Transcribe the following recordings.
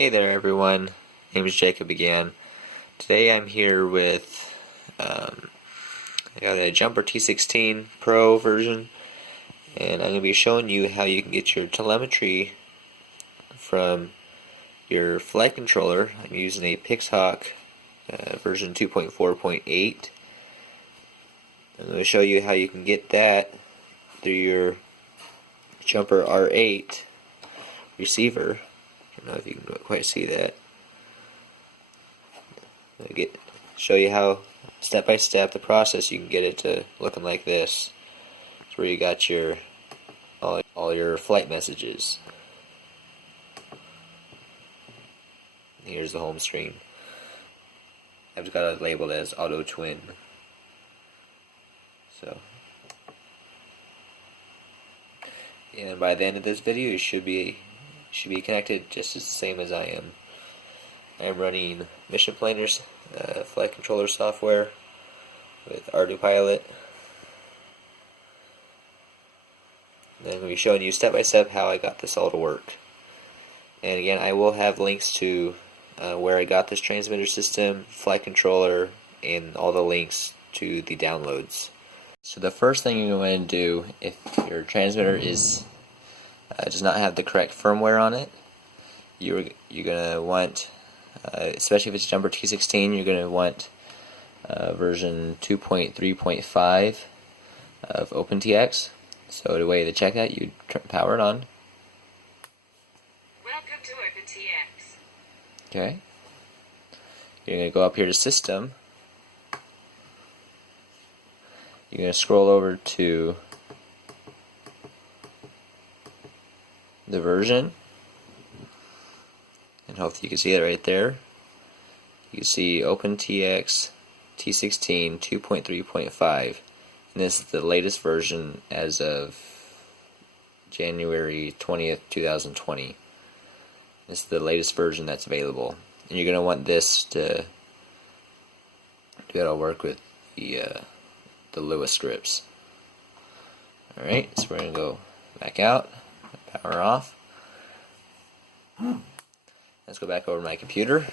Hey there everyone, my name is Jacob again. Today I'm here with, I got a Jumper T16 Pro version, and I'm going to be showing you how you can get your telemetry from your flight controller. I'm using a Pixhawk version 2.4.8. I'm going to show you how you can get that through your Jumper R8 receiver. I don't know if you can quite see that. I'll show you how, step by step, the process you can get it to looking like this. It's where you got your all your flight messages. Here's the home screen. I've just got it labeled as Auto Twin. And by the end of this video, you should be connected just as the same as I am. I'm running Mission Planner's flight controller software with ArduPilot. Then I'm going to be showing you step by step how I got this all to work. And again, I will have links to where I got this transmitter system, flight controller, and all the links to the downloads. So the first thing you're going to do, if your transmitter does not have the correct firmware on it, you're going to want, especially if it's Jumper T16, you're going to want version 2.3.5 of OpenTX. So the way to check that, you power it on. Welcome to OpenTX. Okay. You're going to go up here to System. You're going to scroll over to the version, and hopefully you can see it right there. You can see OpenTX T16 2.3.5, and this is the latest version as of January 20th, 2020. This is the latest version that's available, and you're going to want this to work with the Lewis scripts. Alright, so we're going to go back out, power off. Let's go back over to my computer.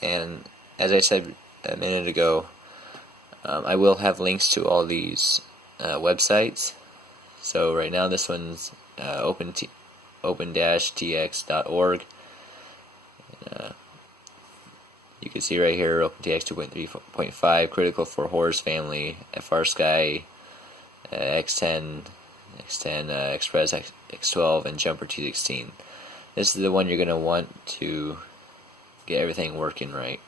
And as I said a minute ago, I will have links to all these websites. So right now this one's open-tx.org. You can see right here OpenTX 2.3.5, critical for horse family, FR Sky, X10, Express X12, and Jumper T16. This is the one you're going to want to get everything working right.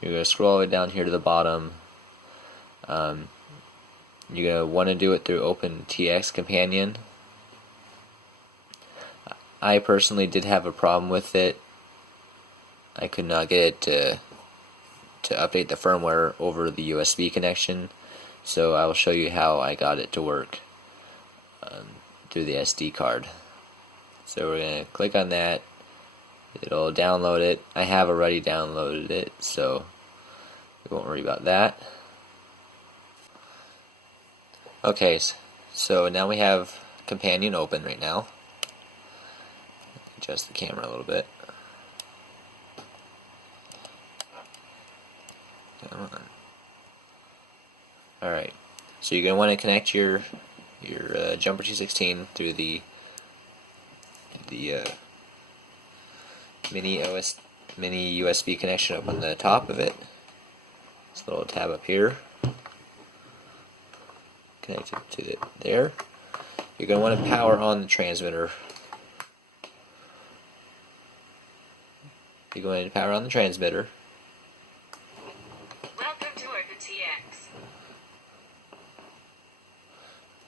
You're going to scroll all the way down here to the bottom. You're going to want to do it through OpenTX Companion. I personally did have a problem with it. I could not get it to update the firmware over the USB connection, so I will show you how I got it to work through the SD card. So we're going to click on that. It'll download it. I have already downloaded it, so we won't worry about that. Okay, so now we have Companion open right now. Adjust the camera a little bit. Alright, so you're going to want to connect your Jumper T16 through the mini USB connection up on the top of it. This little tab up here. Connect it to there. You're going to want to power on the transmitter. You're going to power on the transmitter.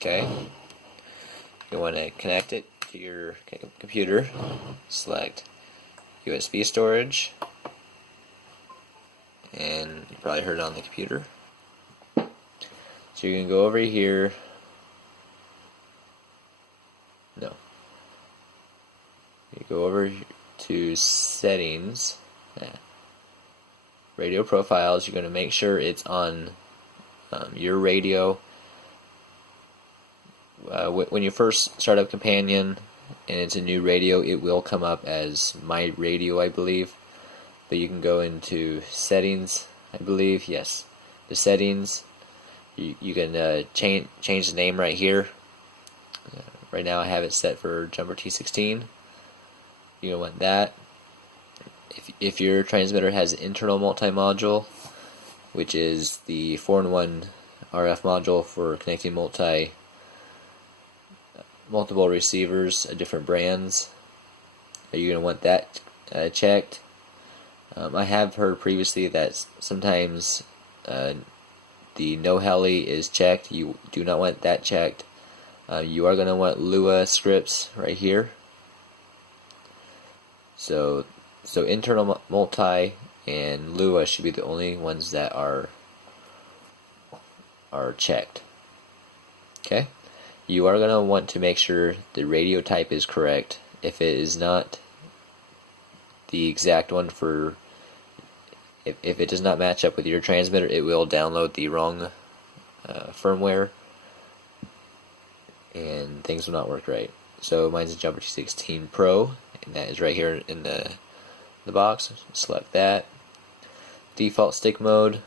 Okay, you want to connect it to your computer, select USB storage, and you probably heard it on the computer. So you can go over here, you go over to settings, radio profiles. You're going to make sure it's on your radio. When you first start up Companion, and it's a new radio, it will come up as my radio, I believe. But you can go into settings, I believe, yes, the settings. You can change the name right here. Right now I have it set for Jumper T16. You don't want that. If your transmitter has an internal multi-module, which is the 4-in-1 RF module for connecting multiple receivers of different brands, you're going to want that checked. I have heard previously that sometimes the no heli is checked. You do not want that checked. You are going to want Lua scripts right here. So internal multi and Lua should be the only ones that are checked. Okay? You are going to want to make sure the radio type is correct. If it is not the exact one for, if it does not match up with your transmitter, it will download the wrong firmware and things will not work right. So mine's a Jumper T16 Pro, and that is right here in the box. Select that. Default stick mode,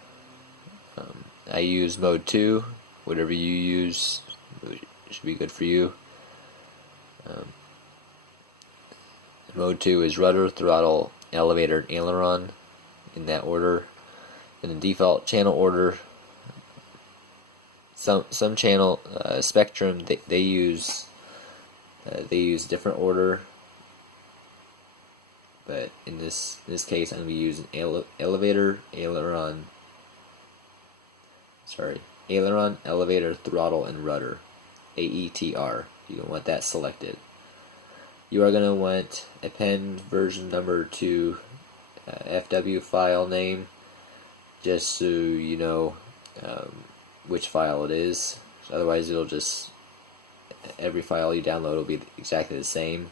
I use mode 2. Whatever you use should be good for you. Mode 2 is rudder, throttle, elevator, and aileron, in that order. In the default channel order, some channel Spectrum they use different order, but in this case I'm going to be using elevator, aileron, elevator, throttle, and rudder, AETR. You want that selected. You are going to want append version number to FW file name, just so you know which file it is. Otherwise it'll just, every file you download will be exactly the same.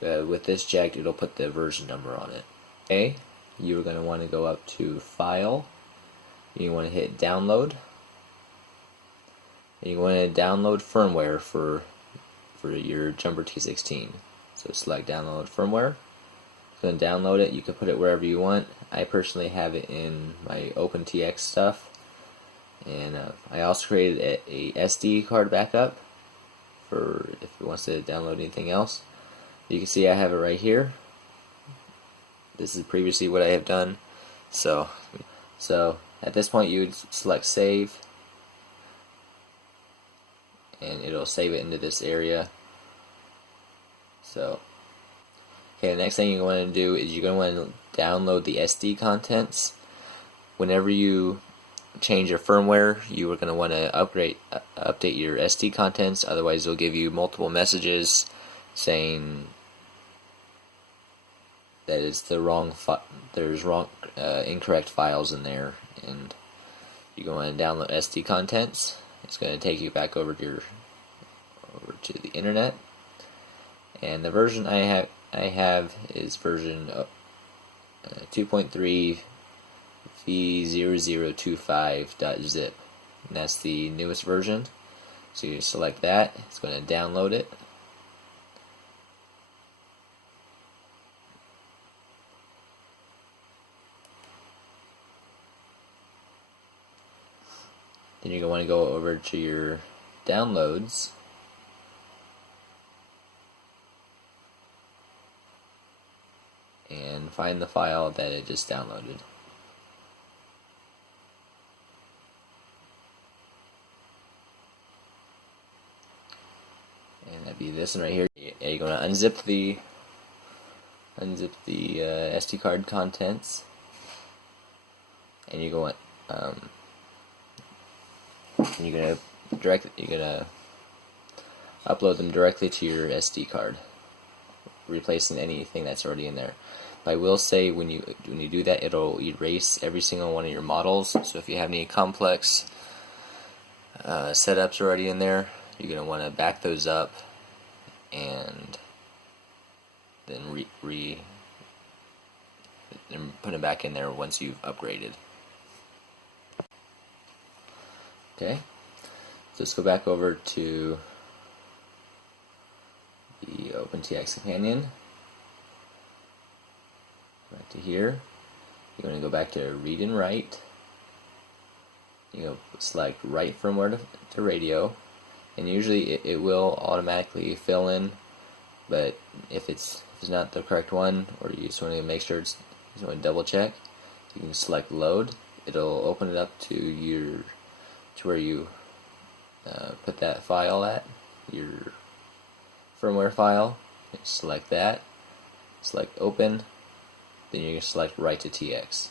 With this checked, it'll put the version number on it. Okay, you're going to want to go up to File. You want to hit Download. And you want to download firmware for your Jumper T16. So select Download Firmware. Going to download it. You can put it wherever you want. I personally have it in my OpenTX stuff, and I also created a SD card backup for if it wants to download anything else. You can see I have it right here. This is previously what I have done. So at this point you would select Save, and it'll save it into this area. So okay, the next thing you're going to do is you're going to want to download the SD contents. Whenever you change your firmware, you are going to want to update your SD contents. Otherwise, it'll give you multiple messages saying that it's the wrong incorrect files in there, and you're going to download SD contents. It's going to take you back over to the internet, and the version I have is version 2.3 v0025.zip, and that's the newest version. So you select that. It's going to download it. Then you're going to want to go over to your downloads, and find the file that it just downloaded. And that'd be this one right here. You're going to unzip the SD card contents, and you're going to upload them directly to your SD card, replacing anything that's already in there. But I will say when you do that, it'll erase every single one of your models. So if you have any complex setups already in there, you're going to want to back those up and then put them back in there once you've upgraded. Okay, so let's go back over to the open TX companion. Back to here. You're going to go back to read and write. You select write firmware to radio, and usually it will automatically fill in, but if it's not the correct one, or you just want to make sure you just want to double check, you can select load. It'll open it up to where you put that file at, your firmware file. Select that, select open, then you're going to select write to TX.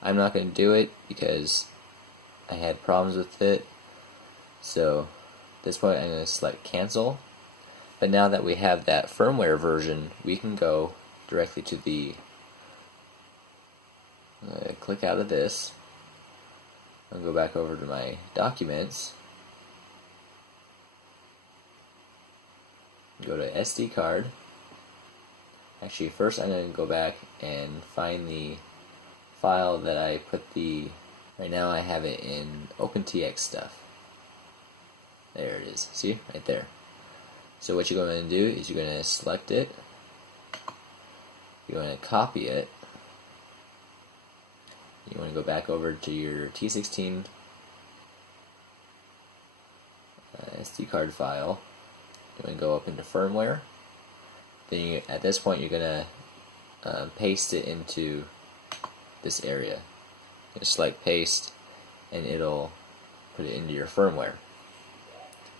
I'm not going to do it because I had problems with it, so at this point I'm going to select cancel. But now that we have that firmware version, we can go directly to the click out of this. I'll go back over to my documents, go to SD card. Actually, first I'm going to go back and find the file that I put right now I have it in OpenTX stuff. There it is, see, right there. So what you're going to do is you're going to select it, you're going to copy it, you want to go back over to your T16 SD card file, you're going to go up into firmware, then at this point you're going to paste it into this area. You select paste and it'll put it into your firmware.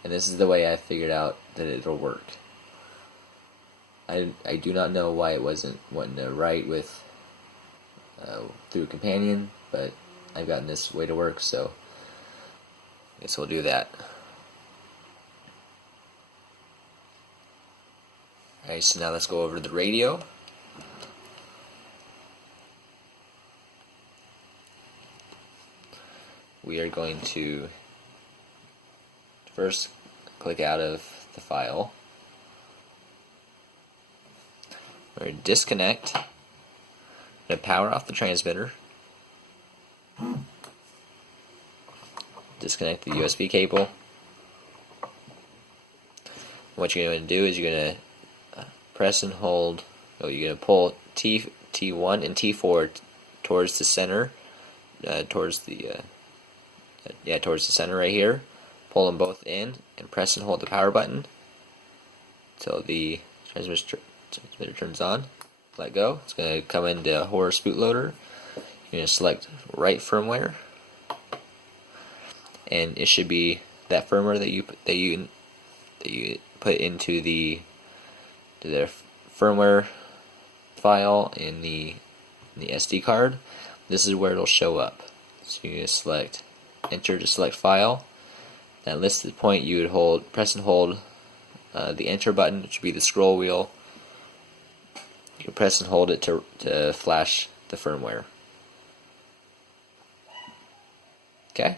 And this is the way I figured out that it'll work. I do not know why it wasn't wanting to write with through companion, but I've gotten this way to work, so I guess we'll do that. Alright, so now let's go over to the radio. We are going to first click out of the file. We're going to disconnect. I'm going to power off the transmitter. Disconnect the USB cable. What you're going to do is you're going to press and hold. You're going to pull T1 and T4 towards the center, towards the center right here. Pull them both in and press and hold the power button until the transmitter turns on. Let go. It's going to come into Horror Bootloader. You're going to select write firmware, and it should be that firmware that you put into the firmware file in the SD card. This is where it'll show up. So you're going to select enter to select file. That lists the point you would press and hold the enter button, which would be the scroll wheel. You can press and hold it to flash the firmware. Okay.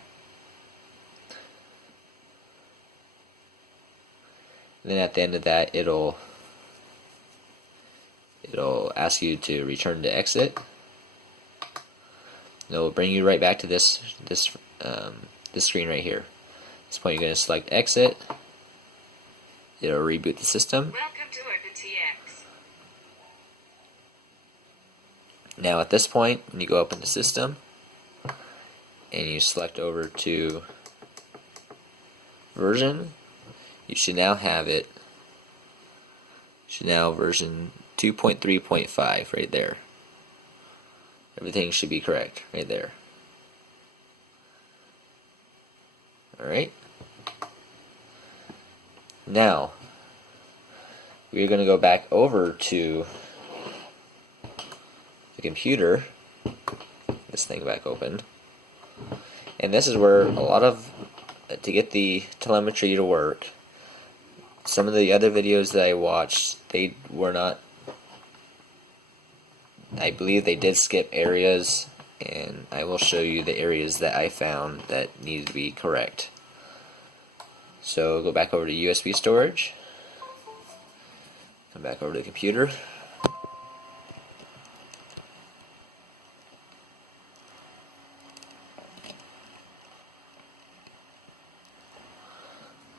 Then at the end of that, it'll ask you to return to exit. It'll bring you right back to this screen right here. At this point, you're going to select exit. It'll reboot the system. Welcome to OpenTX. Now at this point, when you go up in the system and you select over to version, you should now have it. Should now version 2.3.5 right there. Everything should be correct right there. Alright. Now we're going to go back over to the computer. This thing back open. And this is where a lot of, to get the telemetry to work, some of the other videos that I watched, they were not, I believe they did skip areas, and I will show you the areas that I found that needed to be correct. So go back over to USB storage, come back over to the computer.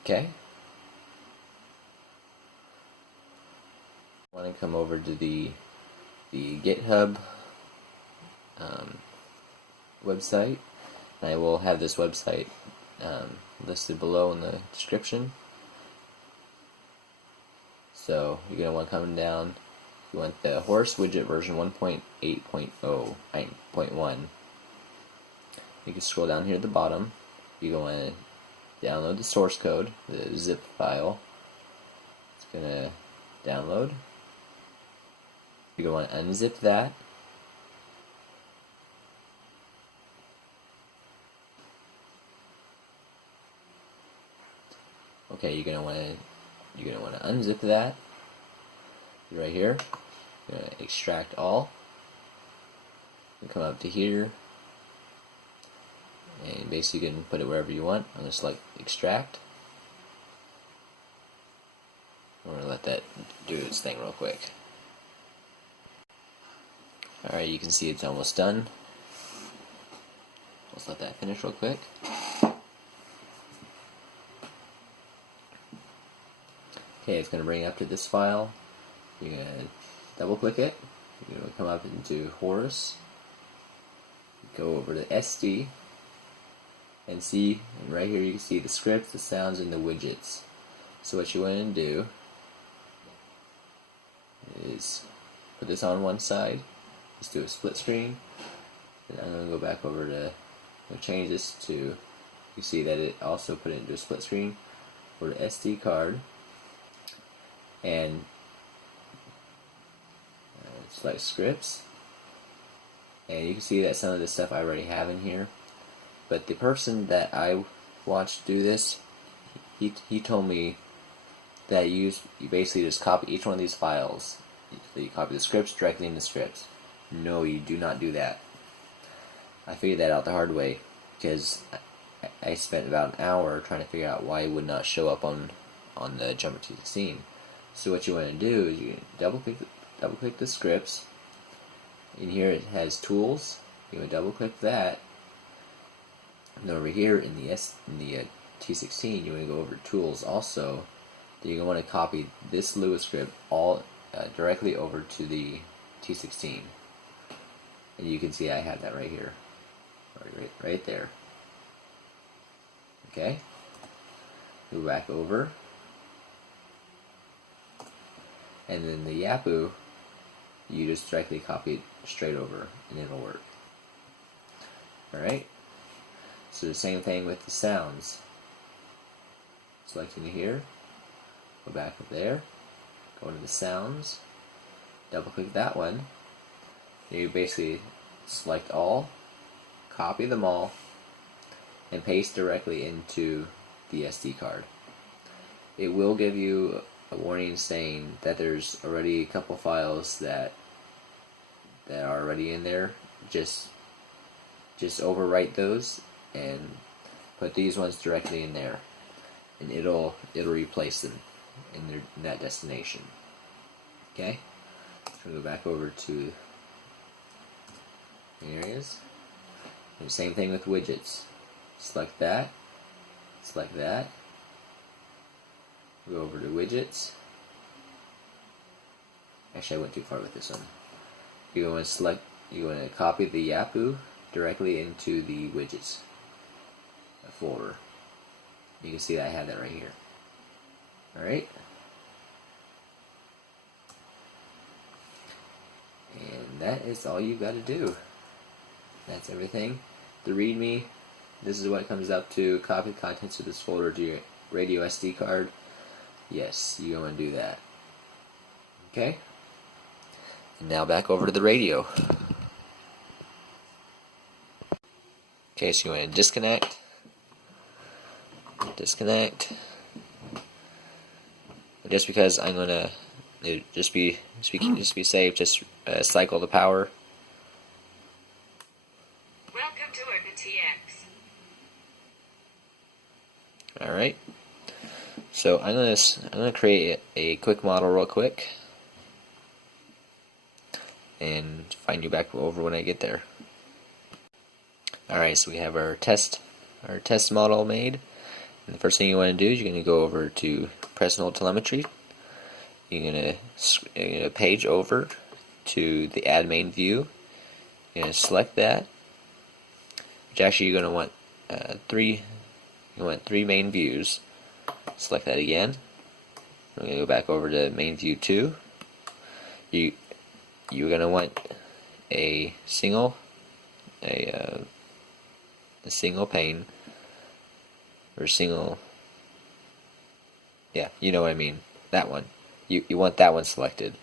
Okay. want to come over to the GitHub website, and I will have this website listed below in the description. So you're going to want to come down, you want the Horse widget version 1.8.0.1. You can scroll down here at the bottom. You're going to download the source code, the zip file. It's going to download. You're going to want to unzip that. Okay, you're gonna want to unzip that. Right here, you're gonna extract all. You come up to here, and basically you can put it wherever you want. I'm gonna select extract. I'm gonna let that do its thing real quick. Alright, you can see it's almost done. Let's let that finish real quick. Okay, it's going to bring up to this file. You're going to double click it. You're going to come up into Horse. Go over to SD. And see, and right here you can see the scripts, the sounds, and the widgets. So what you want to do is put this on one side. Let's do a split screen. And I'm going to go back over to change this to, you see that it also put it into a split screen. Go to SD card. And select scripts, and you can see that some of the stuff I already have in here, but the person that I watched do this, he told me that you basically just copy each one of these files. You copy the scripts directly into scripts. No, you do not do that. I figured that out the hard way, because I spent about an hour trying to figure out why it would not show up on the Jumper T16. So what you want to do is you double click the scripts. In here it has tools. You want to double click that. And over here in the T16, you want to go over to tools also. Then you're going to want to copy this Lua script all directly over to the T16. And you can see I have that right here, right there. Okay. Move back over. And then the Yaapu, you just directly copy it straight over and it'll work. Alright? So the same thing with the sounds. Selecting it here, go back up there, go into the sounds, double click that one. You basically select all, copy them all, and paste directly into the SD card. It will give you a warning saying that there's already a couple files that are already in there. Just overwrite those and put these ones directly in there, and it'll replace them in that destination. Okay, so we'll go back over to the areas. And same thing with widgets. Select that. Go over to widgets. Actually, I went too far with this one. You want to copy the Yaapu directly into the widgets folder. You can see that I have that right here. Alright? And that is all you got to do. That's everything. The README, this is what it comes up to. Copy the contents of this folder to your radio SD card. Yes, you want to do that. Okay? And now back over to the radio. Okay, so you want to disconnect. Just because I'm gonna just be safe, just cycle the power. Welcome to OpenTX. All right. So I'm gonna create a quick model real quick, and find you back over when I get there. All right. So we have our test model made. And the first thing you want to do is you're going to go over to Personal Telemetry. you're gonna page over to the Add Main View. You're gonna select that, which actually you're gonna want three. You want 3 main views. Select that again. We're gonna go back over to Main View 2. You're gonna want a single pane, or single, yeah, you know what I mean, that one. You want that one selected.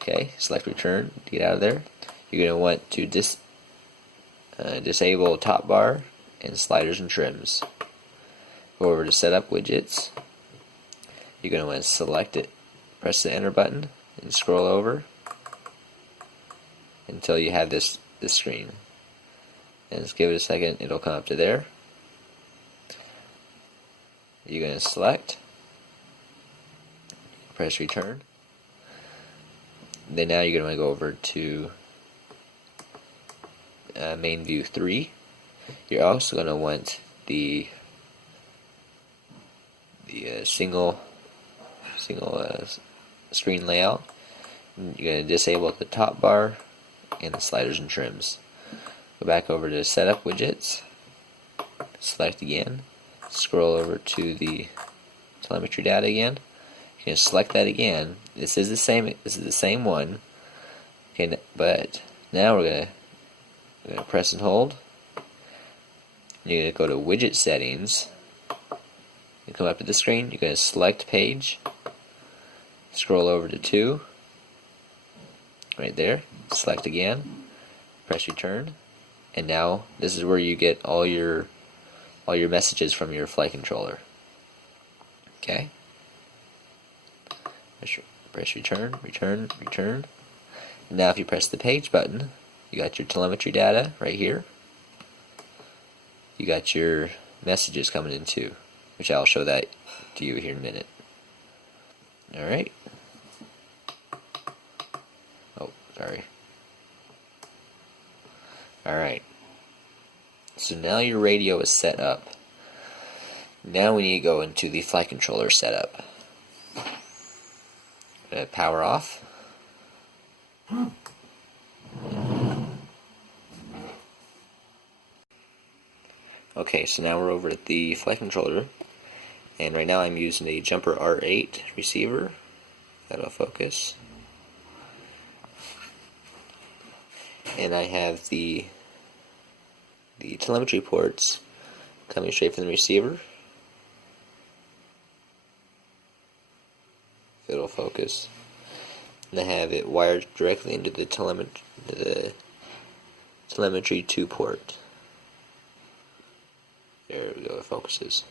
Okay, select return to get out of there. You're going to want to disable top bar and sliders and trims. Go over to setup widgets. You're going to want to select it, press the enter button, and scroll over until you have this screen. And just give it a second, it'll come up to there. You're going to select, press return. Then now you're going to want to go over to Main View 3. You're also going to want the single screen layout. You're going to disable the top bar and the sliders and trims. Go back over to setup widgets. Select again. Scroll over to the telemetry data again. You're going to select that again. This is the same one. Okay, but now we're going to press and hold. You're going to go to widget settings. You come up to the screen. You're going to select page. Scroll over to 2. Right there. Select again. Press return. And now this is where you get all your messages from your flight controller. Okay. Press return, return, return. And now if you press the page button, you got your telemetry data right here. You got your messages coming in too, which I'll show that to you here in a minute. Alright. Oh, sorry. Alright. So now your radio is set up. Now we need to go into the flight controller setup. Power off. Okay, so now we're over at the flight controller, and right now I'm using a Jumper R8 receiver. That'll focus. And I have the telemetry ports coming straight from the receiver. It'll focus. And I have it wired directly into the telemetry 2 port. There we go, it focuses.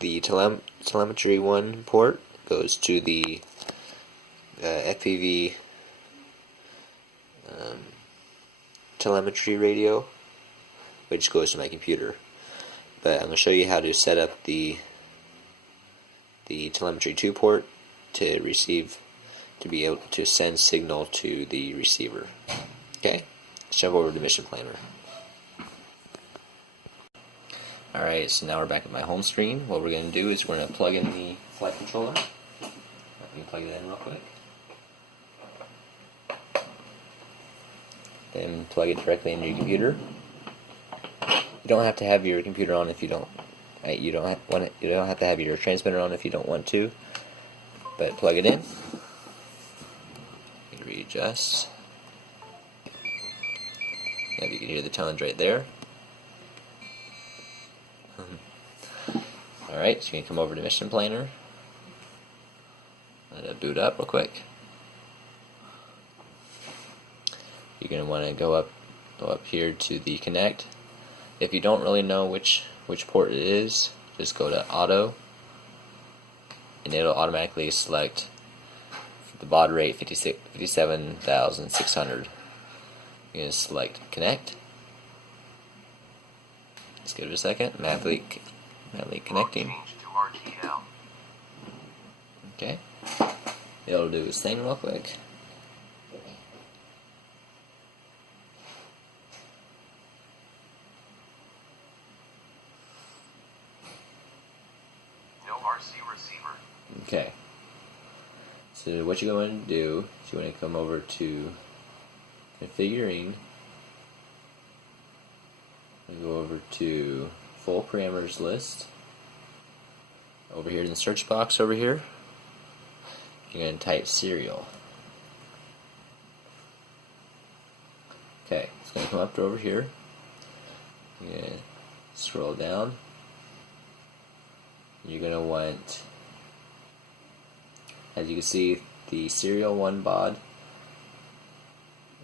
The telemetry 1 port goes to the FPV telemetry radio, which goes to my computer. But I'm going to show you how to set up the telemetry 2 port to be able to send signal to the receiver. Okay, let's jump over to Mission Planner. Alright, so now we're back at my home screen. What we're going to do is we're going to plug in the flight controller. Let me plug it in real quick. Then plug it directly into your computer. You don't have to have your computer on if you don't. Right? You don't have to have your transmitter on if you don't want to. But plug it in. You can readjust. Now you can hear the tones right there. Alright, so you can come over to Mission Planner. Let it boot up real quick. You're going to want to go up here to the connect. If you don't really know which port it is, just go to auto, and it'll automatically select the baud rate 57,600. You're going to select connect. Let's give it a second. Map-leak connecting. Okay. It'll do its thing real quick. No RC receiver. Okay. what you're going to do is you want to come over to configuring and go over to full parameters list. Over here in the search box over here, you're going to type serial. Okay, it's going to come up to over here. You're going to scroll down. You're going to want, as you can see, the serial 1 baud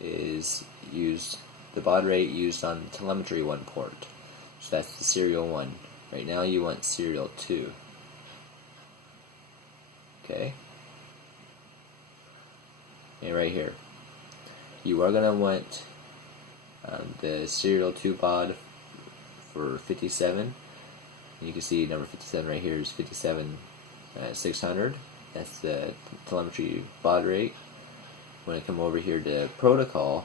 is used, the baud rate used on the telemetry 1 port. So that's the serial 1. Right now you want serial 2. Okay. And right here, you are going to want the serial 2 baud for 57. And you can see number 57 right here is 57,600. That's the telemetry baud rate. When I come over here to protocol,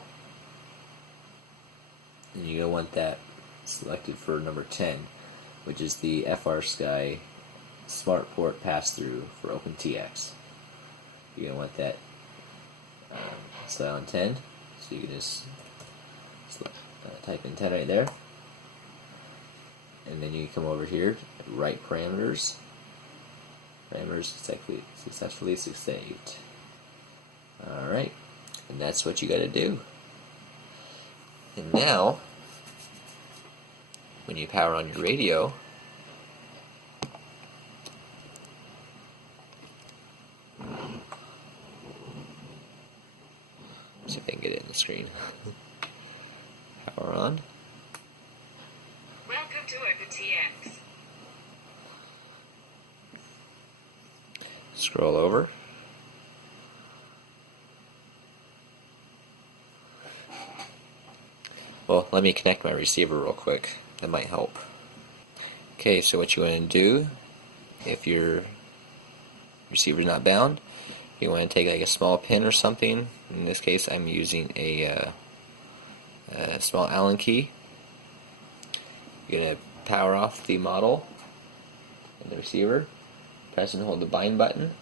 and you're going to want that selected for number 10, which is the FrSky Smart Port Pass-Through for OpenTX. You're going to want that set on 10, so you can just type in 10 right there, and then you can come over here, write parameters. Parameters successfully saved. Alright, and that's what you got to do. And now, when you power on your radio, see if I can get it in the screen. Power on. Welcome to OpenTX. Scroll over. Well, let me connect my receiver real quick. That might help. Okay, so what you want to do, if your receiver's not bound, you want to take like a small pin or something. In this case, I'm using a small Allen key. You're going to power off the model and the receiver. Press and hold the bind button.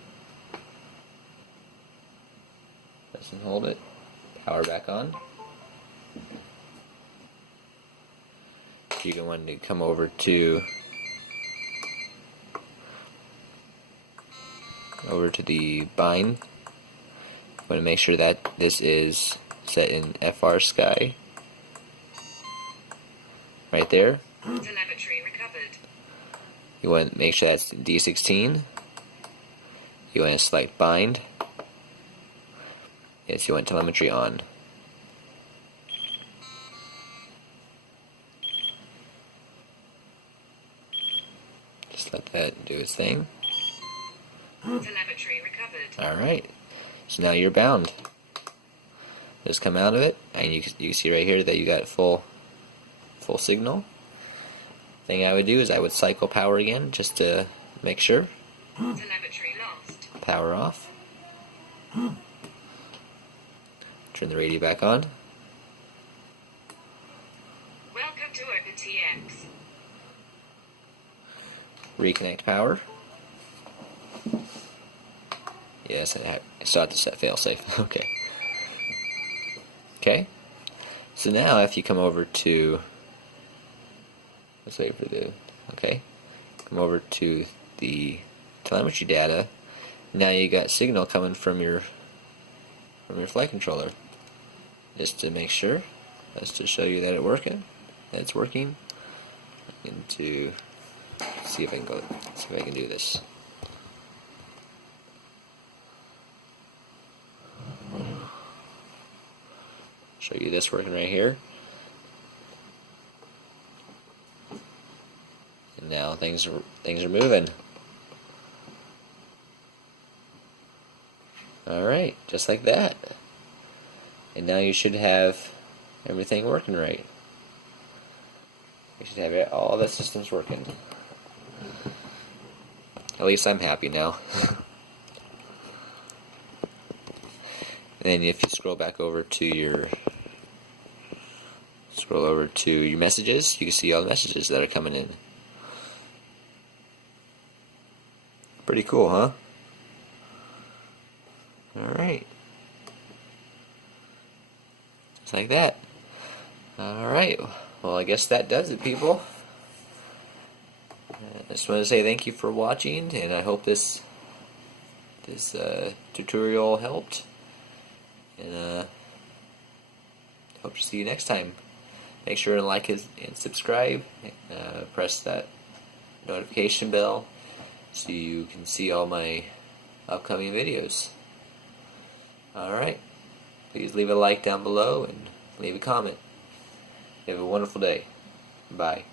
Press and hold it. Power back on. You're going to want to come over to the bind. You want to make sure that this is set in FrSky. Right there. Telemetry recovered. You want to make sure that's D16. You want to select bind. Yes, you want telemetry on. Just let that do its thing. Telemetry recovered. Alright, so now you're bound. Just come out of it, and you can see right here that you got full signal. Thing I would do is I would cycle power again just to make sure. Telemetry lost. Power off. Turn the radio back on. Welcome to OpenTX. Reconnect power. Yes, I still have to set failsafe. Okay. Okay. So now if you come over to, let's wait for the, okay. Come over to the telemetry data. Now you got signal coming from your flight controller. Just to make sure, just to show you that it's working. And to see if I can do this. Show you this working right here. And now things are moving. Alright, just like that. And now you should have everything working right. You should have all the systems working. At least I'm happy now. And then if you scroll back over to your messages, you can see all the messages that are coming in. Pretty cool, huh? Alright. Just like that. Alright. Well, I guess that does it, people. I just want to say thank you for watching, and I hope this tutorial helped. And hope to see you next time. Make sure to like and subscribe. Press that notification bell so you can see all my upcoming videos. Alright. Please leave a like down below and leave a comment. Have a wonderful day. Bye.